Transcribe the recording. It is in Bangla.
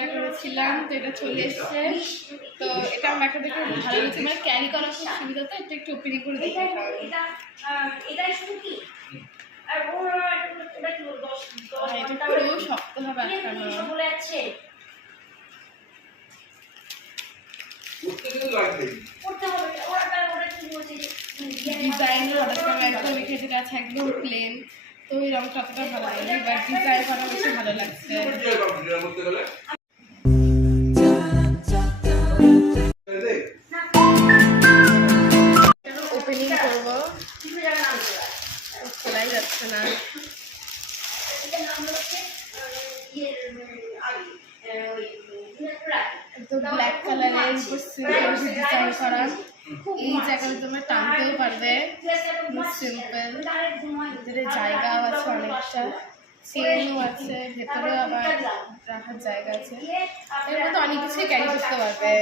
অর্ডার করেছিলাম, তো এটা চলে এসেছে। তো এটা আমার একটা দেখে ভালো হয়েছে, মানে ক্যারি করার খুব সুবিধা, তো এটা একটু ওপেনিং করে দেখতে হবে। এটা পুরো শক্তভাবে আটকানো। ডিজাইন অর্ডার করা একদম এখানে আছে একদম প্লেন, তো এই রঙটা অতটা ভালো লাগেনি, বাট ডিজাইন করা বেশি ভালো লাগছে। ওপেনিং করবো, খোলাই যাচ্ছে না। তো ব্ল্যাক কালারের ডিজাইন করা, এই জায়গাটা তোমরা টানতেও পারবে, সিম্পল। ভিতরে জায়গাও আছে অনেকটা, চেনও আছে, ভেতরেও আবার রাখার জায়গা আছে, এর মধ্যে অনেক কিছুই ক্যারি করতে পারবে।